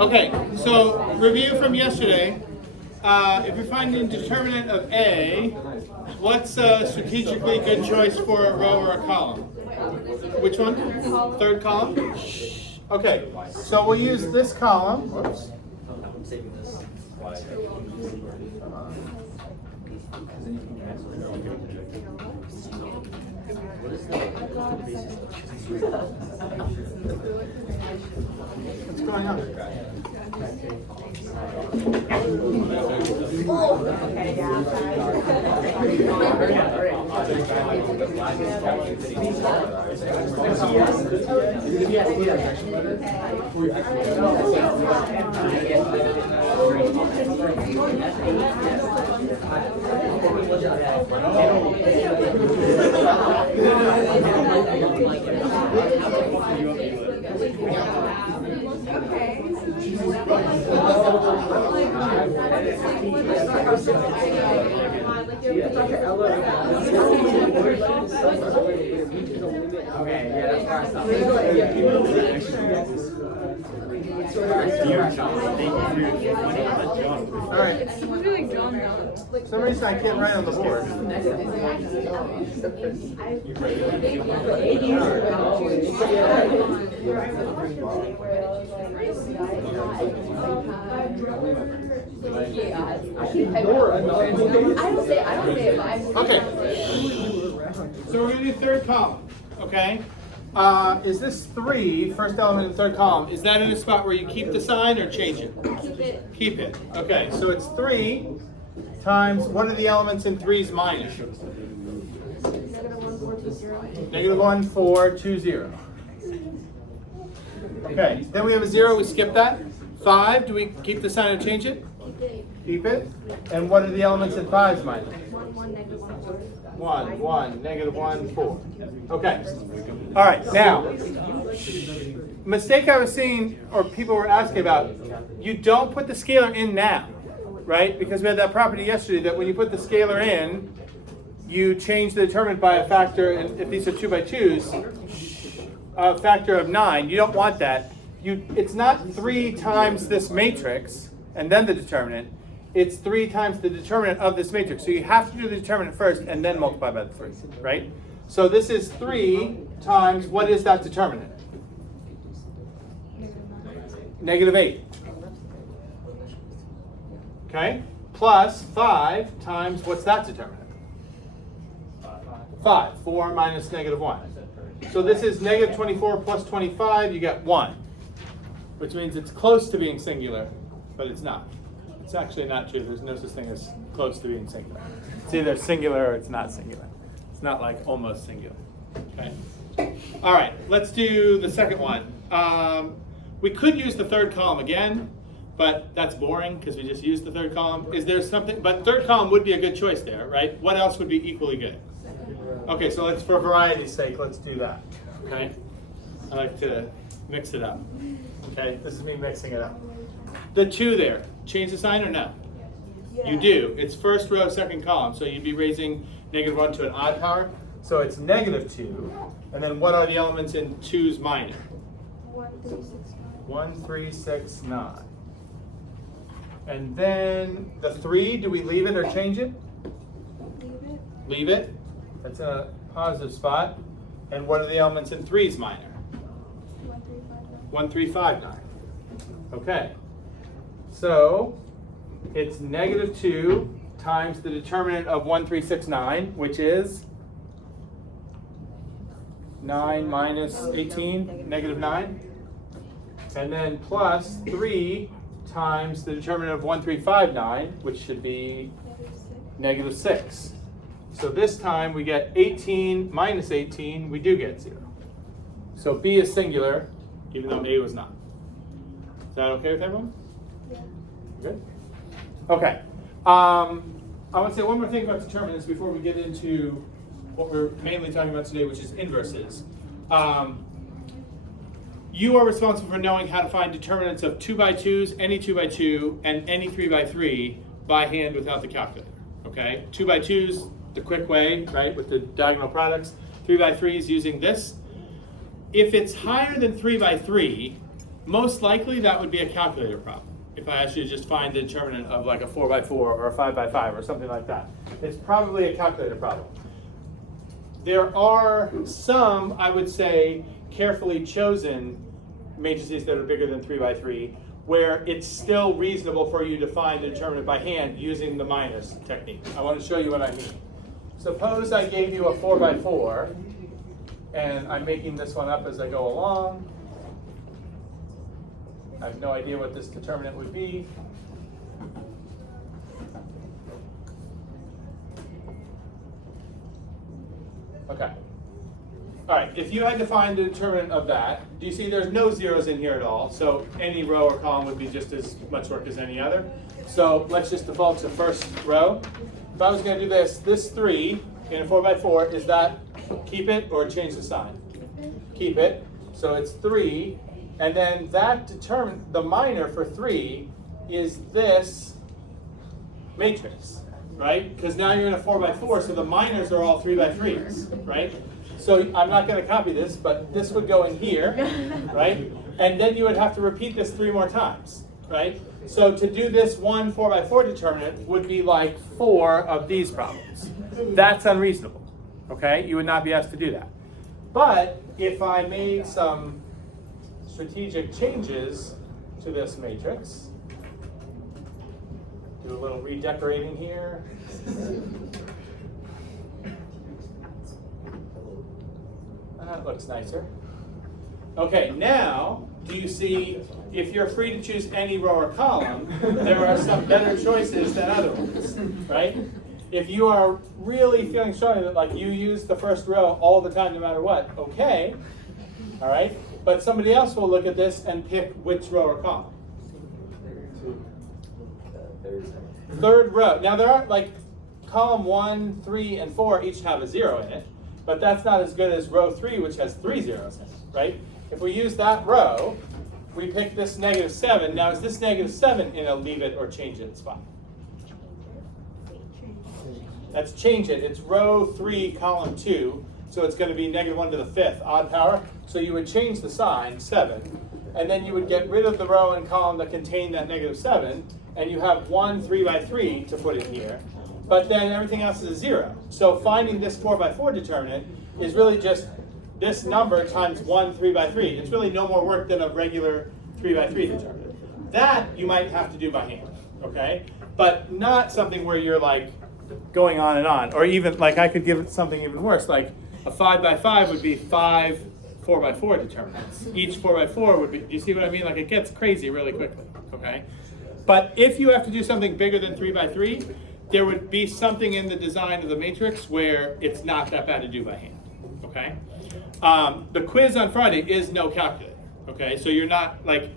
Okay, so review from yesterday. If you're finding determinant of A, what's a strategically good choice for a row or a column? Which one? Third column? Okay, so we'll use this column. Whoops. What's going on? All right. For some reason I can't write on the board. Okay. So we're going to do third column. Okay. Is this 3, first element in the third column, is that in a spot where you keep the sign or change it? Keep it. Keep it. Okay, so it's 3 times, what are the elements in 3's minor? -1, 4, 2, 0. Okay, then we have a 0, we skip that. 5, do we keep the sign or change it? Keep it. And what are the elements in 5's minor? 1, 1, -1, 4. Okay. All right, now, mistake I was seeing, or people were asking about, you don't put the scalar in now, right? Because we had that property yesterday that when you put the scalar in, you change the determinant by a factor, and if these are 2 by 2s, a factor of 9. You don't want that. It's not 3 times this matrix, and then the determinant. It's 3 times the determinant of this matrix. So you have to do the determinant first and then multiply by the 3, right? So this is 3 times, what is that determinant? -8. Okay? Plus 5 times, what's that determinant? 5. 4 minus -1. So this is -24 plus 25, you get 1. Which means it's close to being singular, but it's not. It's actually not true. There's no such thing as close to being singular. It's either singular or it's not singular. It's not like almost singular. Okay. All right, let's do the second one. We could use the third column again, but that's boring because we just used the third column. Is there something, but third column would be a good choice there, right? What else would be equally good? Okay, so let's, for variety's sake, let's do that. Okay. I like to mix it up. Okay, this is me mixing it up. The 2 there, change the sign or no? Yeah. You do. It's first row, second column. So you'd be raising -1 to an odd power. So it's -2. And then what are the elements in 2's minor? 1, 3, 6, 9. And then the 3, do we leave it or change it? Leave it. Leave it. That's in a positive spot. And what are the elements in 3's minor? 1, 3, 5, 9. Okay. So it's -2 times the determinant of 1, 3, 6, 9, which is 9 minus 18, -9. And then plus 3 times the determinant of 1, 3, 5, 9, which should be -6. So this time we get 18 minus 18, we do get 0. So B is singular, even though A was not. Is that okay with everyone? Yeah. Good? Okay. I want to say one more thing about determinants before we get into what we're mainly talking about today, which is inverses. You are responsible for knowing how to find determinants of 2 by 2s, any 2 by 2, and any 3 by 3 by hand without the calculator. Okay? 2 by 2s, the quick way, right, with the diagonal products. 3 by 3s using this. if it's higher than 3 by 3, most likely that would be a calculator problem. If I asked you to just find the determinant of like a 4 by 4 or a 5 by 5 or something like that, it's probably a calculator problem. There are some, I would say, carefully chosen matrices that are bigger than 3 by 3, where it's still reasonable for you to find the determinant by hand using the minus technique. I want to show you what I mean. Suppose I gave you a 4 by 4, and I'm making this one up as I go along. I have no idea what this determinant would be. Okay. All right, if you had to find the determinant of that, do you see there's no zeros in here at all? So any row or column would be just as much work as any other. So let's just default to first row. If I was going to do this 3 in a 4 by 4, is that keep it or change the sign? Keep it. So it's 3. And then that determines, the minor for 3 is this matrix, right? Because now you're in a 4 by 4, so the minors are all 3 by 3s, right? So I'm not going to copy this, but this would go in here, right? And then you would have to repeat this 3 more times, right? So to do this one 4 by 4 determinant would be like 4 of these problems. That's unreasonable, okay? You would not be asked to do that. But if I made some strategic changes to this matrix, do a little redecorating here. That looks nicer. Okay, now, do you see, if you're free to choose any row or column, there are some better choices than other ones, right? If you are really feeling strongly that like you use the first row all the time no matter what, okay, all right? But somebody else will look at this and pick which row or column. Third row. Now there are like column 1, 3, and 4 each have a 0 in it, but that's not as good as row 3, which has 3 zeros in it, right? If we use that row, we pick this -7. Now is this -7 in a leave it or change it spot? That's change it. It's row 3, column 2. So it's going to be -1 to the 5th, odd power. So you would change the sign, 7, and then you would get rid of the row and column that contain that -7, and you have one 3 by 3 to put in here. But then everything else is a 0. So finding this 4 by 4 determinant is really just this number times one 3 by 3. It's really no more work than a regular 3 by 3 determinant. That you might have to do by hand, okay? But not something where you're like going on and on, or even like I could give it something even worse, like a 5 by 5 would be 5 4 by 4 determinants. Each 4 by 4 would be, do you see what I mean? Like it gets crazy really quickly, okay? But if you have to do something bigger than 3 by 3, there would be something in the design of the matrix where it's not that bad to do by hand, okay? The quiz on Friday is no calculator, okay? So you're not like,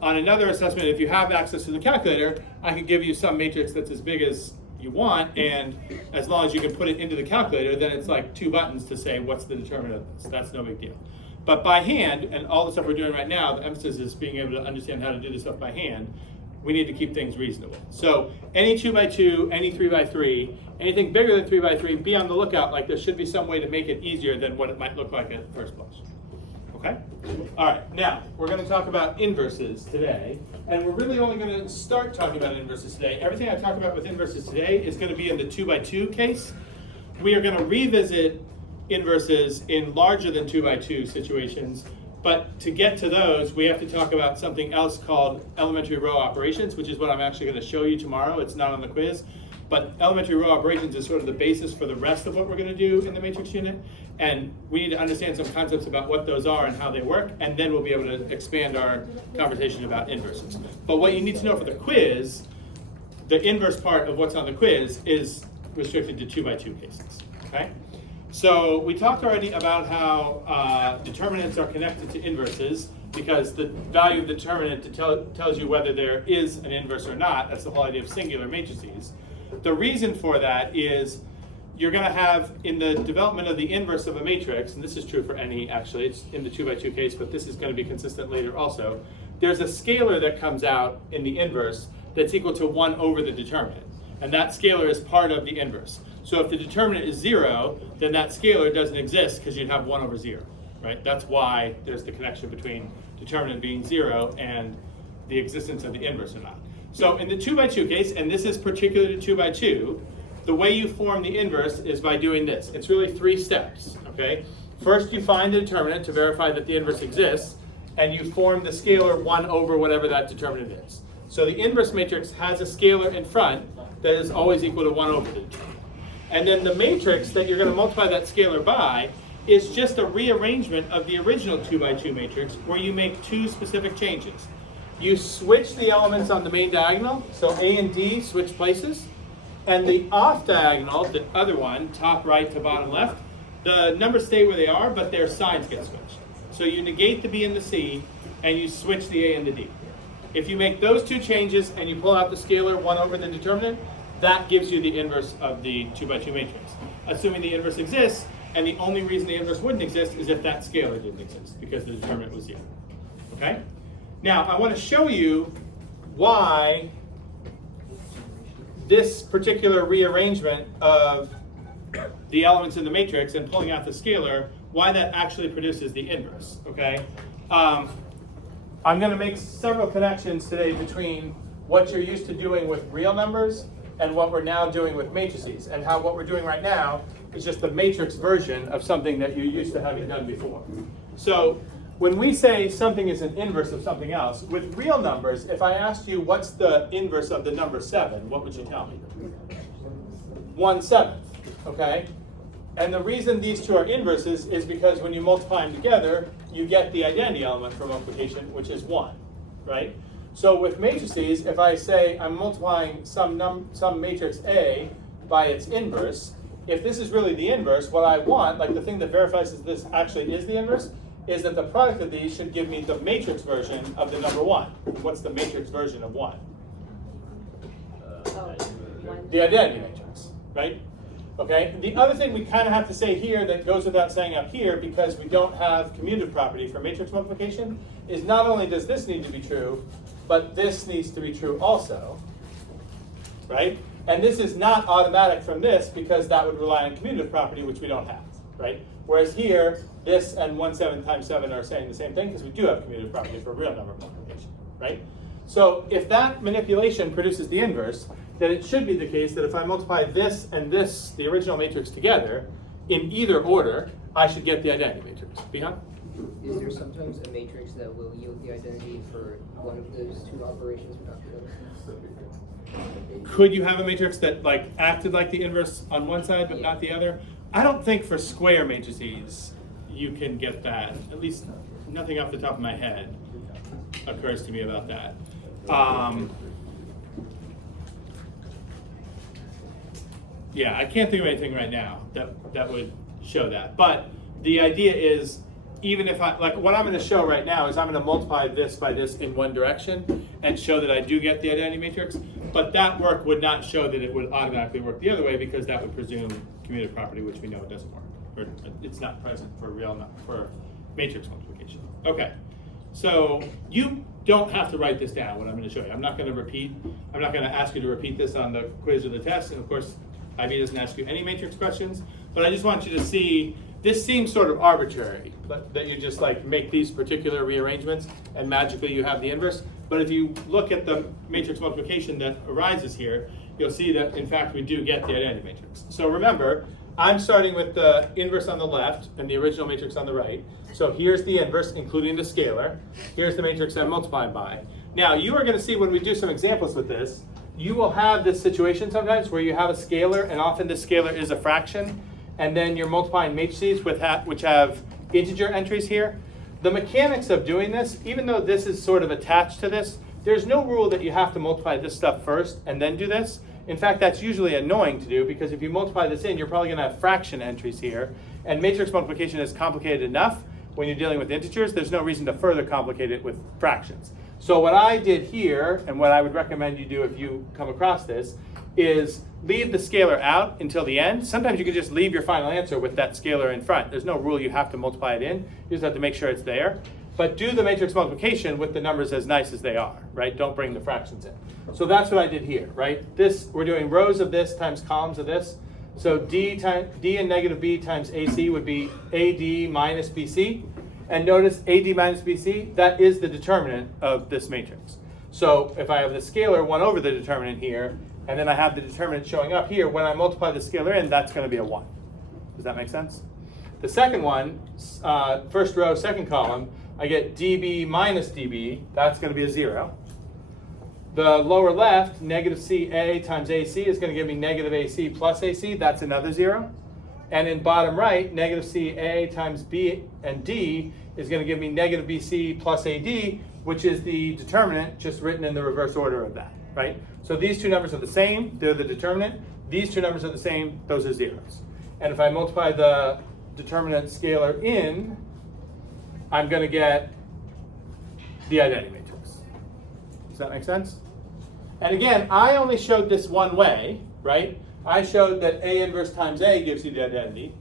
on another assessment, if you have access to the calculator, I could give you some matrix that's as big as you want, and as long as you can put it into the calculator, then it's like 2 buttons to say what's the determinant of this. That's no big deal. But by hand, and all the stuff we're doing right now, the emphasis is being able to understand how to do this stuff by hand. We need to keep things reasonable. So any 2 by 2, any 3 by 3, anything bigger than 3 by 3, be on the lookout. Like there should be some way to make it easier than what it might look like at first blush. Okay? All right, now we're going to talk about inverses today, and we're really only going to start talking about inverses today. Everything I talk about with inverses today is going to be in the 2 by 2 case. We are going to revisit inverses in larger than 2 by 2 situations, but to get to those, we have to talk about something else called elementary row operations, which is what I'm actually going to show you tomorrow. It's not on the quiz, but elementary row operations is sort of the basis for the rest of what we're going to do in the matrix unit. And we need to understand some concepts about what those are and how they work, and then we'll be able to expand our conversation about inverses. But what you need to know for the quiz, the inverse part of what's on the quiz is restricted to 2 by 2 cases, okay? So we talked already about how determinants are connected to inverses because the value of the determinant tells you whether there is an inverse or not. That's the whole idea of singular matrices. The reason for that is you're going to have, in the development of the inverse of a matrix, and this is true for any, actually, it's in the 2 by 2 case, but this is going to be consistent later also, there's a scalar that comes out in the inverse that's equal to 1 over the determinant. And that scalar is part of the inverse. So if the determinant is 0, then that scalar doesn't exist because you'd have 1 over 0. right? That's why there's the connection between determinant being 0 and the existence of the inverse or not. So in the 2 by 2 case, and this is particular to 2 by 2, the way you form the inverse is by doing this. It's really 3 steps, okay? First, you find the determinant to verify that the inverse exists, and you form the scalar 1 over whatever that determinant is. So the inverse matrix has a scalar in front that is always equal to 1 over the determinant. And then the matrix that you're going to multiply that scalar by is just a rearrangement of the original 2 by 2 matrix where you make 2 specific changes. You switch the elements on the main diagonal, so A and D switch places, and the off diagonal, the other one, top right to bottom left, the numbers stay where they are, but their signs get switched. So you negate the B and the C, and you switch the A and the D. If you make those 2 changes and you pull out the scalar 1 over the determinant, that gives you the inverse of the 2 by 2 matrix. Assuming the inverse exists, and the only reason the inverse wouldn't exist is if that scalar didn't exist, because the determinant was 0. Okay? Now, I want to show you why this particular rearrangement of the elements in the matrix and pulling out the scalar, why that actually produces the inverse, okay? I'm going to make several connections today between what you're used to doing with real numbers and what we're now doing with matrices, and how what we're doing right now is just the matrix version of something that you're used to having done before. So when we say something is an inverse of something else, with real numbers, if I asked you what's the inverse of the number 7, what would you tell me? 1/7, okay? And the reason these 2 are inverses is because when you multiply them together, you get the identity element for multiplication, which is 1, right? So with matrices, if I say I'm multiplying some matrix A by its inverse, if this is really the inverse, what I want, like the thing that verifies that this actually is the inverse, is that the product of these should give me the matrix version of the number 1. What's the matrix version of 1? The identity matrix, right? Okay, the other thing we kind of have to say here that goes without saying up here, because we don't have commutative property for matrix multiplication, is not only does this need to be true, but this needs to be true also, right? And this is not automatic from this because that would rely on commutative property, which we don't have, right? Whereas here, this and 1/7 times 7 are saying the same thing because we do have commutative property for real number multiplication, right? So if that manipulation produces the inverse, then it should be the case that if I multiply this and this, the original matrix, together, in either order, I should get the identity matrix. Bihan? Is there sometimes a matrix that will yield the identity for one of those 2 operations but not the other? Could you have a matrix that like acted like the inverse on one side but not the other? I don't think for square matrices you can get that. At least nothing off the top of my head occurs to me about that. Yeah, I can't think of anything right now that would show that. But the idea is, even if like what I'm going to show right now is I'm going to multiply this by this in one direction and show that I do get the identity matrix. But that work would not show that it would automatically work the other way because that would presume commutative property, which we know it doesn't work, or it's not present for for matrix multiplication. Okay, so you don't have to write this down. What I'm going to show you, I'm not going to ask you to repeat this on the quiz or the test, and of course, IB doesn't ask you any matrix questions. But I just want you to see. This seems sort of arbitrary, that you just like make these particular rearrangements and magically you have the inverse. But if you look at the matrix multiplication that arises here, you'll see that in fact we do get the identity matrix. So remember, I'm starting with the inverse on the left and the original matrix on the right. So here's the inverse, including the scalar. Here's the matrix I'm multiplying by. Now you are going to see when we do some examples with this, you will have this situation sometimes where you have a scalar, and often the scalar is a fraction, and then you're multiplying matrices which have integer entries here. The mechanics of doing this, even though this is sort of attached to this, there's no rule that you have to multiply this stuff first and then do this. In fact, that's usually annoying to do because if you multiply this in, you're probably going to have fraction entries here. And matrix multiplication is complicated enough when you're dealing with integers. There's no reason to further complicate it with fractions. So what I did here, and what I would recommend you do if you come across this, is leave the scalar out until the end. Sometimes you can just leave your final answer with that scalar in front. There's no rule you have to multiply it in. You just have to make sure it's there. But do the matrix multiplication with the numbers as nice as they are, right? Don't bring the fractions in. So that's what I did here, right? This, we're doing rows of this times columns of this. So D and negative B times AC would be AD minus BC. And notice AD minus BC, that is the determinant of this matrix. So if I have the scalar 1 over the determinant here, and then I have the determinant showing up here, when I multiply the scalar in, that's going to be a 1. Does that make sense? The second one, first row, second column, I get dB minus dB, that's going to be a 0. The lower left, negative CA times AC is going to give me negative AC plus AC, that's another 0. And in bottom right, negative CA times B and D is going to give me negative BC plus AD, which is the determinant just written in the reverse order of that, right? So these two numbers are the same, they're the determinant. These two numbers are the same, those are zeros. And if I multiply the determinant scalar in, I'm going to get the identity matrix. Does that make sense? And again, I only showed this one way, right? I showed that A inverse times A gives you the identity.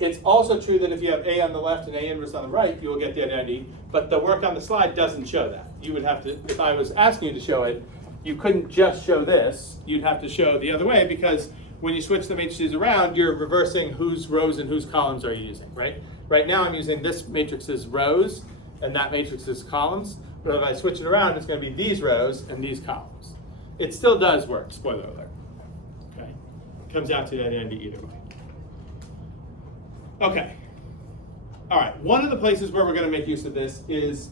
It's also true that if you have A on the left and A inverse on the right, you will get the identity, but the work on the slide doesn't show that. You would have to, if I was asking you to show it, you couldn't just show this, you'd have to show the other way, because when you switch the matrices around, you're reversing whose rows and whose columns are you using, right? Right now I'm using this matrix's rows and that matrix's columns, but if I switch it around, it's going to be these rows and these columns. It still does work, spoiler alert. Okay, comes out to the identity either way. Okay, all right, one of the places where we're going to make use of this is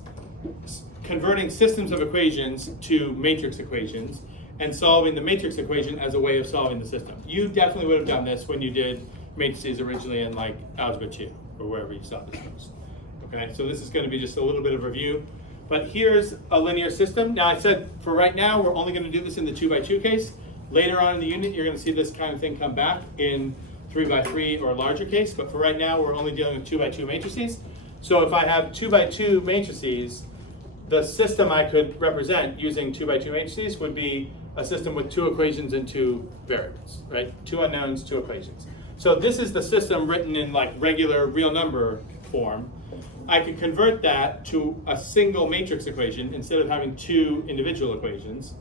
converting systems of equations to matrix equations and solving the matrix equation as a way of solving the system. You definitely would have done this when you did matrices originally in like Algebra 2 or wherever you saw this most. Okay, so this is going to be just a little bit of review. But here's a linear system. Now I said for right now, we're only going to do this in the 2x2 case. Later on in the unit, you're going to see this kind of thing come back in 3x3 or larger case. But for right now, we're only dealing with 2x2 matrices. So if I have 2x2 matrices, the system I could represent using 2x2 matrices would be a system with 2 equations and 2 variables, right? 2 unknowns, 2 equations. So this is the system written in like regular real number form. I could convert that to a single matrix equation instead of having 2 individual equations.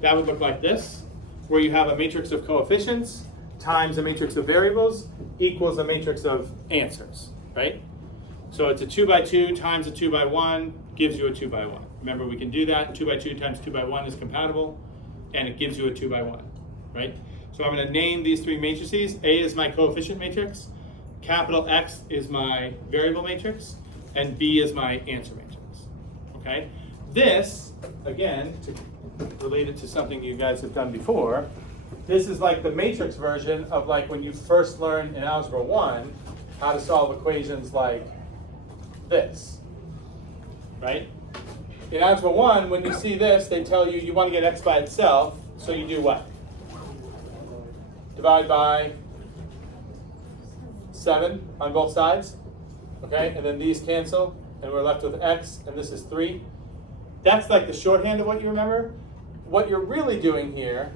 That would look like this, where you have a matrix of coefficients times a matrix of variables equals a matrix of answers, right? So it's a 2x2 times a 2x1 gives you a 2x1. Remember, we can do that. 2x2 times 2x1 is compatible, and it gives you a 2x1, right? So I'm going to name these 3 matrices. A is my coefficient matrix, capital X is my variable matrix, and B is my answer matrix, okay? This, again, to relate it to something you guys have done before, this is like the matrix version of like when you first learned in Algebra 1 how to solve equations like this, right? In Algebra 1, when you see this, they tell you you want to get x by itself, so you do what? Divide by 7 on both sides, okay? And then these cancel, and we're left with x, and this is 3. That's like the shorthand of what you remember. What you're really doing here,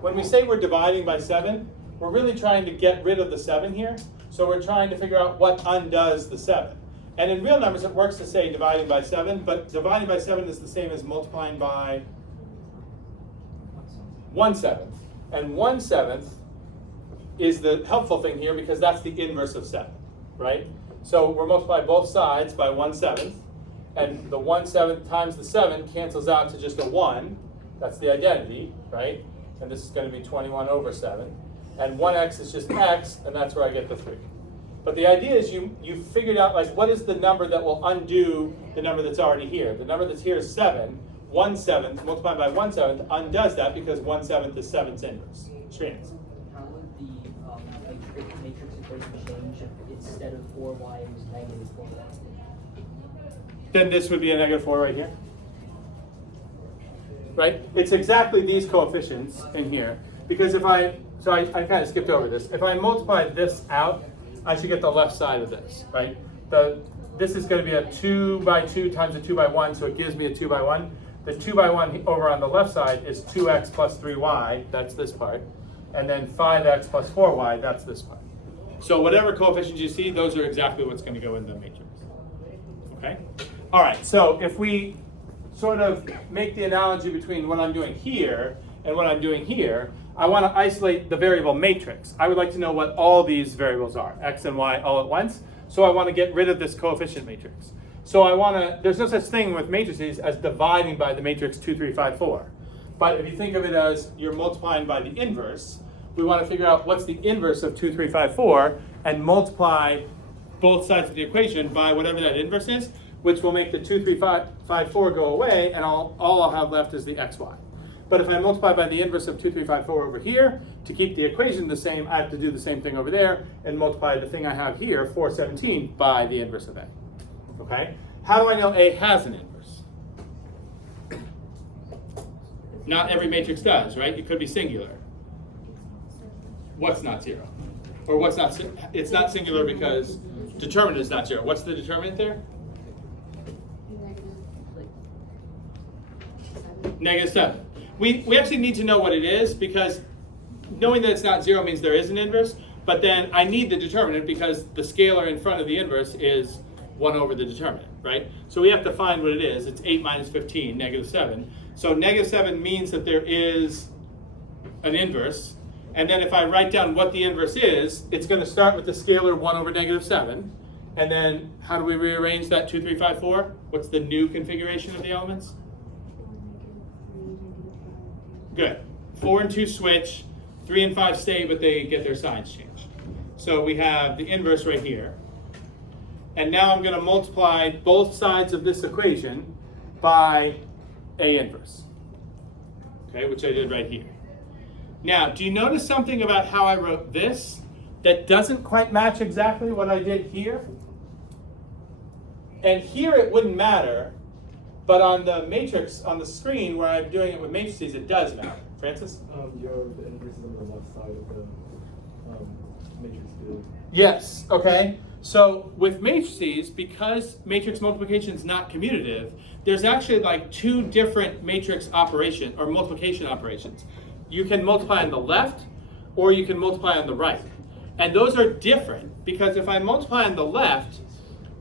when we say we're dividing by 7, we're really trying to get rid of the 7 here. So we're trying to figure out what undoes the 7. And in real numbers, it works to say dividing by 7, but dividing by 7 is the same as multiplying by 1/7. And 1/7 is the helpful thing here because that's the inverse of 7, right? So we're multiplying both sides by 1/7, and the 1/7 times the 7 cancels out to just a 1. That's the identity, right? And this is going to be 21 over 7. And 1x is just x, and that's where I get the 3. But the idea is you figured out like what is the number that will undo the number that's already here. The number that's here is 7. 1/7 multiplied by 1/7 undoes that because 1/7 is 7's inverse. Strands. How would the matrix equation change if instead of 4y it was negative 4y? Then this would be a negative 4 right here. Right? It's exactly these coefficients in here. Because if I kind of skipped over this. If I multiply this out, I should get the left side of this, right? This is going to be a 2 by 2 times a 2 by 1, so it gives me a 2 by 1. The 2 by 1 over on the left side is 2x plus 3y, that's this part. And then 5x plus 4y, that's this part. So whatever coefficients you see, those are exactly what's going to go in the matrix. Okay? All right, so if we sort of make the analogy between what I'm doing here and what I'm doing here, I want to isolate the variable matrix. I would like to know what all these variables are, x and y all at once. So I want to get rid of this coefficient matrix. So I want to, there's no such thing with matrices as dividing by the matrix 2, 3, 5, 4. But if you think of it as you're multiplying by the inverse, we want to figure out what's the inverse of 2, 3, 5, 4 and multiply both sides of the equation by whatever that inverse is, which will make the 2, 3, 5, 4 go away, and all I'll have left is the xy. But if I multiply by the inverse of 2, 3, 5, 4 over here, to keep the equation the same, I have to do the same thing over there and multiply the thing I have here, 417, by the inverse of A. Okay? How do I know A has an inverse? Not every matrix does, right? It could be singular. What's not zero? Or what's not, it's not singular because determinant is not zero. What's the determinant there? -7. We actually need to know what it is, because knowing that it's not zero means there is an inverse, but then I need the determinant because the scalar in front of the inverse is 1 over the determinant, right? So we have to find what it is. It's 8 minus 15, -7. So -7 means that there is an inverse. And then if I write down what the inverse is, it's going to start with the scalar 1 over -7. And then how do we rearrange that 2, 3, 5, 4? What's the new configuration of the elements? Good. 4 and 2 switch, 3 and 5 stay, but they get their signs changed. So we have the inverse right here. And now I'm going to multiply both sides of this equation by A inverse. Okay, which I did right here. Now, do you notice something about how I wrote this that doesn't quite match exactly what I did here? And here it wouldn't matter, but on the matrix, on the screen where I'm doing it with matrices, it does matter. Francis? Your inverse is on the left side of the matrix field. Yes, okay. So with matrices, because matrix multiplication is not commutative, there's actually like 2 different matrix operation or multiplication operations. You can multiply on the left or you can multiply on the right. And those are different because if I multiply on the left,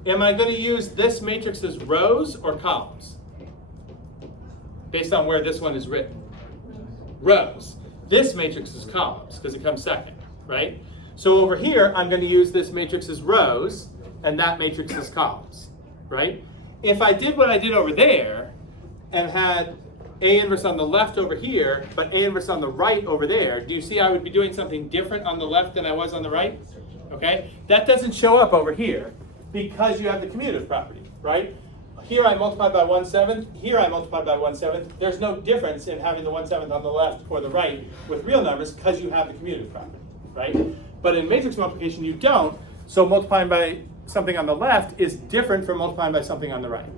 am I going to use this matrix as rows or columns? Based on where this one is written. Rows. This matrix is columns because it comes second, right? So over here, I'm going to use this matrix as rows and that matrix as columns, right? If I did what I did over there and had A inverse on the left over here, but A inverse on the right over there, do you see I would be doing something different on the left than I was on the right? Okay? That doesn't show up over here because you have the commutative property, right? Here I multiplied by 1/7, here I multiplied by 1/7. There's no difference in having the 1/7 on the left or the right with real numbers because you have the commutative property, right? But in matrix multiplication you don't, so multiplying by something on the left is different from multiplying by something on the right.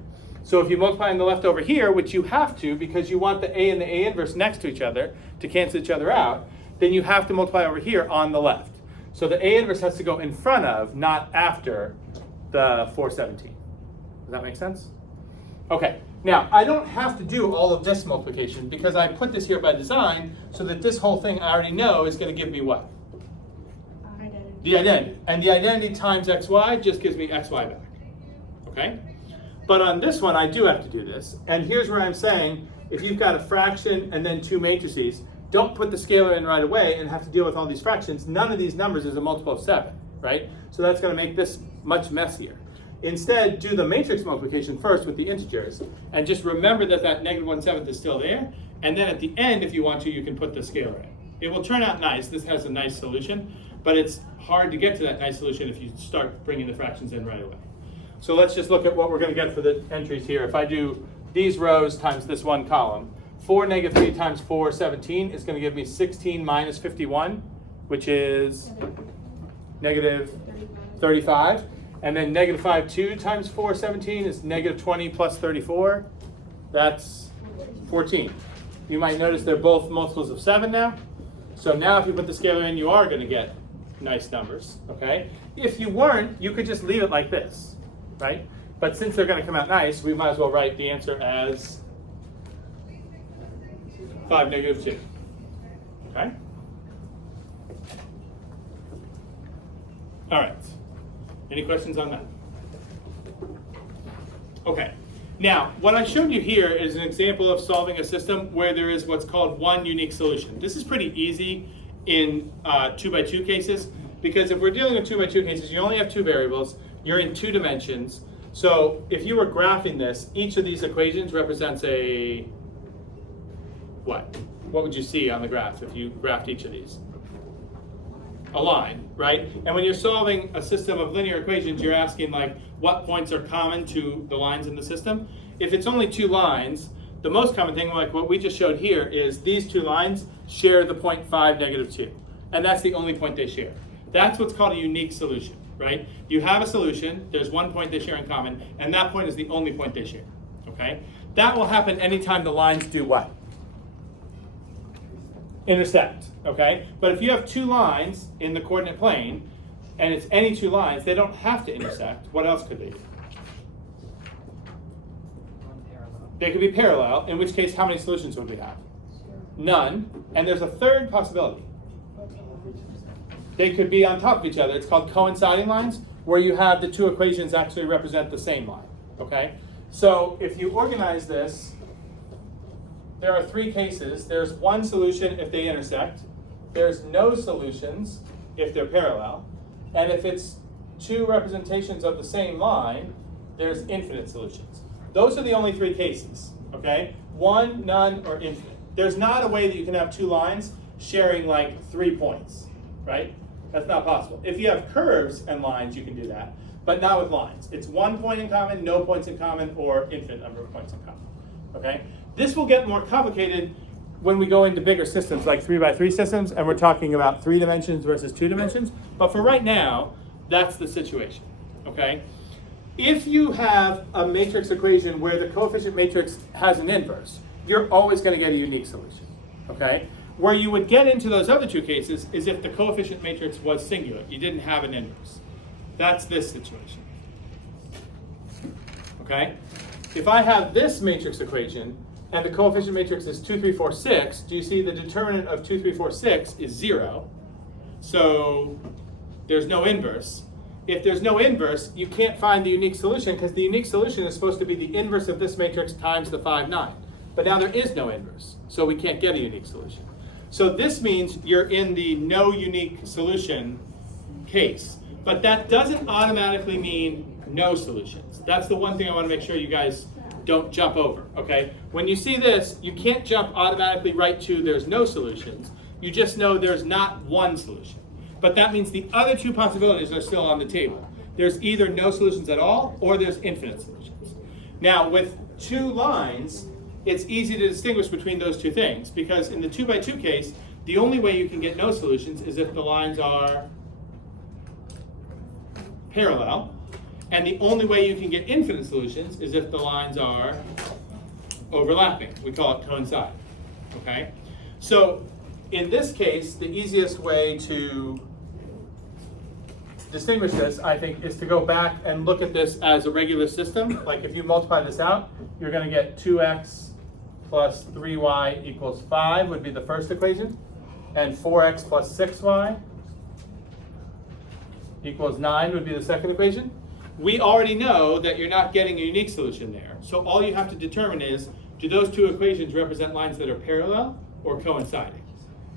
So if you multiply on the left over here, which you have to because you want the A and the A inverse next to each other to cancel each other out, then you have to multiply over here on the left. So the A inverse has to go in front of, not after, the 417. Does that make sense? Okay, now I don't have to do all of this multiplication because I put this here by design so that this whole thing I already know is going to give me what? Identity. The identity. And the identity times xy just gives me xy back. Okay? But on this one, I do have to do this. And here's where I'm saying, if you've got a fraction and then 2 matrices, don't put the scalar in right away and have to deal with all these fractions. None of these numbers is a multiple of 7, right? So that's going to make this much messier. Instead, do the matrix multiplication first with the integers. And just remember that that -1/7 is still there. And then at the end, if you want to, you can put the scalar in. It will turn out nice. This has a nice solution. But it's hard to get to that nice solution if you start bringing the fractions in right away. So let's just look at what we're going to get for the entries here. If I do these rows times this one column, 4 - 3 times 417 is going to give me 16 minus 51, which is -35. And then -5(2) times 417 is -20 plus 34. That's 14. You might notice they're both multiples of 7 now. So now if you put the scalar in, you are going to get nice numbers, okay? If you weren't, you could just leave it like this, right? But since they're going to come out nice, we might as well write the answer as 5 - 2, okay? All right. Any questions on that? Okay. Now, what I showed you here is an example of solving a system where there is what's called one unique solution. This is pretty easy in 2x2 cases because if we're dealing with 2x2 cases, you only have 2 variables. you're in 2 dimensions. So if you were graphing this, each of these equations represents a what? What would you see on the graph if you graphed each of these? A line, right? And when you're solving a system of linear equations, you're asking like what points are common to the lines in the system. If it's only 2 lines, the most common thing, like what we just showed here, is these 2 lines share the point 5, -2. And that's the only point they share. That's what's called a unique solution, right? You have a solution, there's one point they share in common, and that point is the only point they share, okay? That will happen anytime the lines do what? Intersect, okay? But if you have 2 lines in the coordinate plane, and it's any 2 lines, they don't have to intersect. What else could they do? Unparalleled. They could be parallel, in which case how many solutions would we have? None. And there's a third possibility. They could be on top of each other. It's called coinciding lines, where you have the 2 equations actually represent the same line, okay? So if you organize this, there are 3 cases. There's one solution if they intersect. There's no solutions if they're parallel. And if it's 2 representations of the same line, there's infinite solutions. Those are the only 3 cases, okay? 1, none, or infinite. There's not a way that you can have 2 lines sharing like 3 points, right? That's not possible. If you have curves and lines, you can do that, but not with lines. It's 1 point in common, no points in common, or infinite number of points in common, okay? This will get more complicated when we go into bigger systems like 3x3 systems, and we're talking about 3 dimensions versus 2 dimensions. But for right now, that's the situation, okay? If you have a matrix equation where the coefficient matrix has an inverse, you're always going to get a unique solution, okay? Where you would get into those other 2 cases is if the coefficient matrix was singular. You didn't have an inverse. That's this situation, okay? If I have this matrix equation, and the coefficient matrix is 2, 3, 4, 6, do you see the determinant of 2, 3, 4, 6 is 0? So there's no inverse. If there's no inverse, you can't find the unique solution because the unique solution is supposed to be the inverse of this matrix times the 5, 9. But now there is no inverse, so we can't get a unique solution. So this means you're in the no unique solution case. But that doesn't automatically mean no solutions. That's the one thing I want to make sure you guys don't jump over, okay? When you see this, you can't jump automatically right to there's no solutions. You just know there's not one solution. But that means the other 2 possibilities are still on the table. There's either no solutions at all, or there's infinite solutions. Now, with 2 lines, it's easy to distinguish between those 2 things, because in the 2x2 case, the only way you can get no solutions is if the lines are parallel. And the only way you can get infinite solutions is if the lines are overlapping. We call it coincide, okay? So in this case, the easiest way to distinguish this, I think, is to go back and look at this as a regular system. Like if you multiply this out, you're going to get 2x plus 3y equals 5 would be the first equation. And 4x plus 6y equals 9 would be the second equation. We already know that you're not getting a unique solution there. So all you have to determine is, do those 2 equations represent lines that are parallel or coinciding?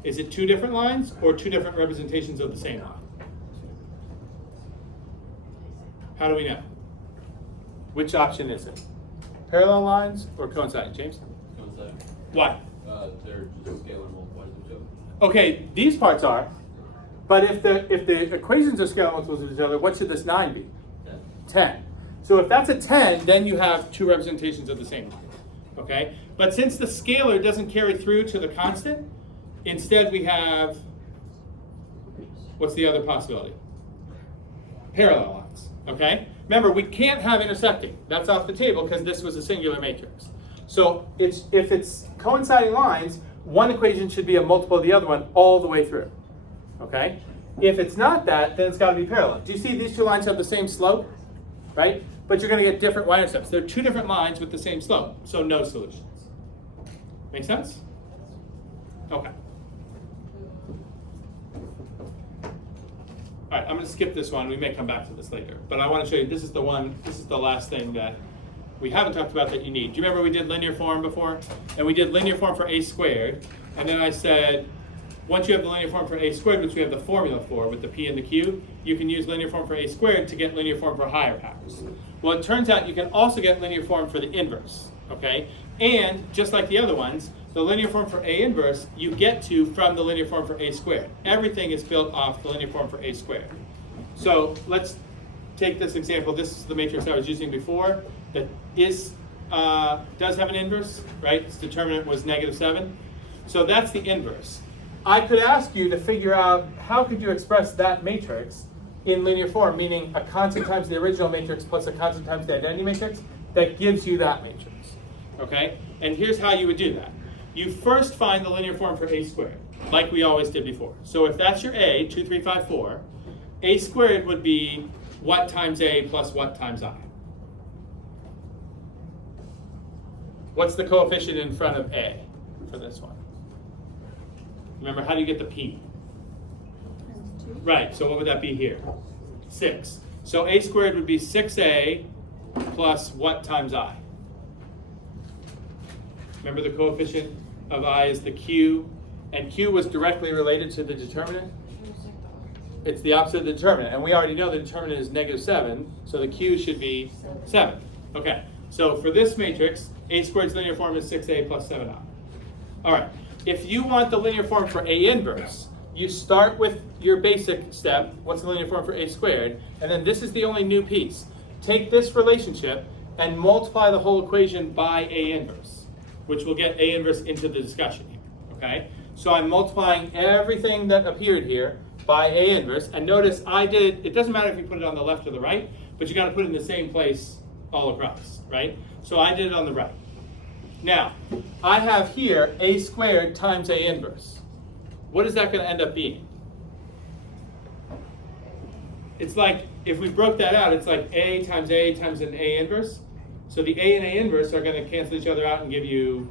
Is it 2 different lines or 2 different representations of the same line? How do we know? Which option is it? Parallel lines or coinciding, James? Coincide. Why? They're just scalar multipliers of each other. Okay, these parts are, but if the equations are scalar multiples of each other, what should this 9 be? 10. So if that's a 10, then you have 2 representations of the same line, okay? But since the scalar doesn't carry through to the constant, instead we have, what's the other possibility? Parallel lines, okay? Remember, we can't have intersecting. That's off the table because this was a singular matrix. So if it's coinciding lines, one equation should be a multiple of the other one all the way through, okay? If it's not that, then it's got to be parallel. Do you see these 2 lines have the same slope? Right? But you're going to get different y-intercepts. They're 2 different lines with the same slope, so no solutions. Make sense? Okay. All right, I'm going to skip this one. We may come back to this later. But I want to show you, this is the last thing that we haven't talked about that you need. Do you remember we did linear form before? And we did linear form for a squared. And then I said, once you have the linear form for a squared, which we have the formula for with the p and the q, you can use linear form for a squared to get linear form for higher powers. Well, it turns out you can also get linear form for the inverse, okay? And just like the other ones, the linear form for a inverse you get to from the linear form for a squared. Everything is built off the linear form for a squared. So let's take this example. This is the matrix I was using before that does have an inverse, right? Its determinant was -7. So that's the inverse. I could ask you to figure out how could you express that matrix in linear form, meaning a constant times the original matrix plus a constant times the identity matrix that gives you that matrix, okay? And here's how you would do that. You first find the linear form for a squared, like we always did before. So if that's your a, 2, 3, 5, 4, a squared would be what times a plus what times I? What's the coefficient in front of a for this one? Remember, how do you get the p? Right, so what would that be here? 6. So a squared would be 6a plus what times I? Remember the coefficient of I is the q, and q was directly related to the determinant? It's the opposite of the determinant, and we already know the determinant is -7, so the q should be 7. Okay, so for this matrix, a squared's linear form is 6a plus 7i. All right, if you want the linear form for a inverse, you start with your basic step, what's the linear form for a squared, and then this is the only new piece. Take this relationship and multiply the whole equation by a inverse, which will get a inverse into the discussion here, okay? So I'm multiplying everything that appeared here by a inverse, and notice it doesn't matter if you put it on the left or the right, but you gotta put it in the same place all across, right? So I did it on the right. Now, I have here a squared times a inverse. What is that gonna end up being? It's like, if we broke that out, it's like a times an a inverse. So the a and a inverse are gonna cancel each other out and give you,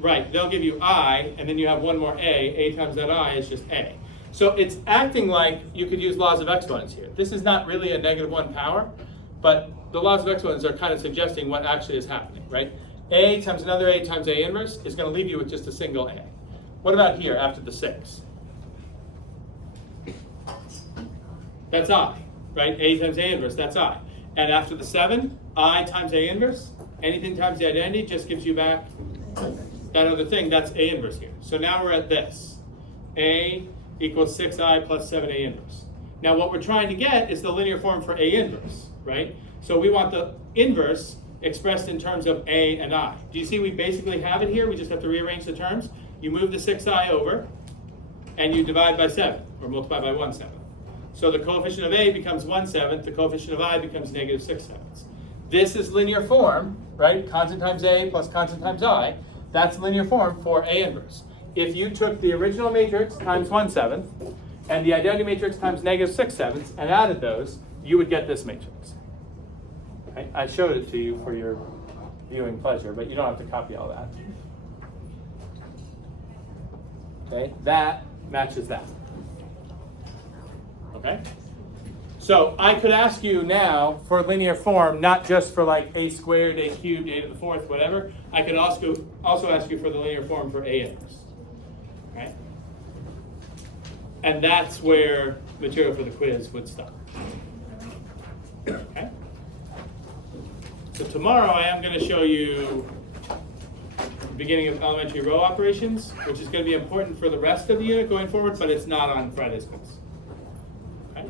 right, they'll give you I, and then you have one more a times that I is just a. So it's acting like you could use laws of exponents here. This is not really a -1 power, but the laws of exponents are kind of suggesting what actually is happening, right? A times another a times a inverse is gonna leave you with just a single a. What about here after the 6? That's I, right? A times a inverse, that's I. And after the 7, I times a inverse, anything times the identity just gives you back that other thing, that's a inverse here. So now we're at this. A equals 6i plus 7a inverse. Now what we're trying to get is the linear form for a inverse, right? So we want the inverse expressed in terms of a and I. Do you see we basically have it here? We just have to rearrange the terms. You move the 6i over, and you divide by 7, or multiply by 1/7. So the coefficient of a becomes 1/7, the coefficient of I becomes -6/7. This is linear form, right? Constant times a plus constant times I. That's linear form for a inverse. If you took the original matrix times 1/7, and the identity matrix times -6/7, and added those, you would get this matrix. Right? I showed it to you for your viewing pleasure, but you don't have to copy all that. Okay, that matches that. Okay? So I could ask you now for linear form, not just for like a squared, a cubed, a to the 4th, whatever. I could also ask you for the linear form for a inverse. Okay? And that's where material for the quiz would stop. Okay? So tomorrow I am going to show you the beginning of elementary row operations, which is going to be important for the rest of the unit going forward, but it's not on Friday's quiz. Okay?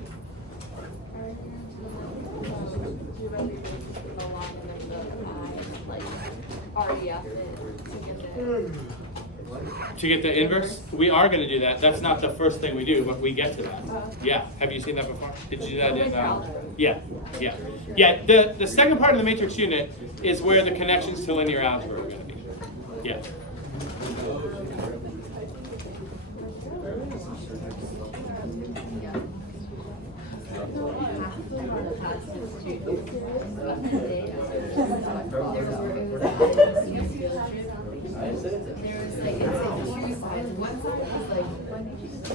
To get the inverse? We are going to do that. That's not the first thing we do, but we get to that. Yeah. Have you seen that before? Did you do that in? Yeah. The second part of the matrix unit is where the connections to linear algebra are going to be. Yeah.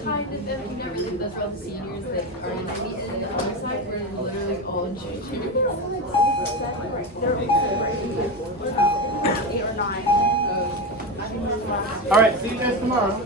Kind of them, you never think that's all the seniors that are in the meeting, and the other side, we're literally all in church. They're 8 or 9. All right, see you guys tomorrow.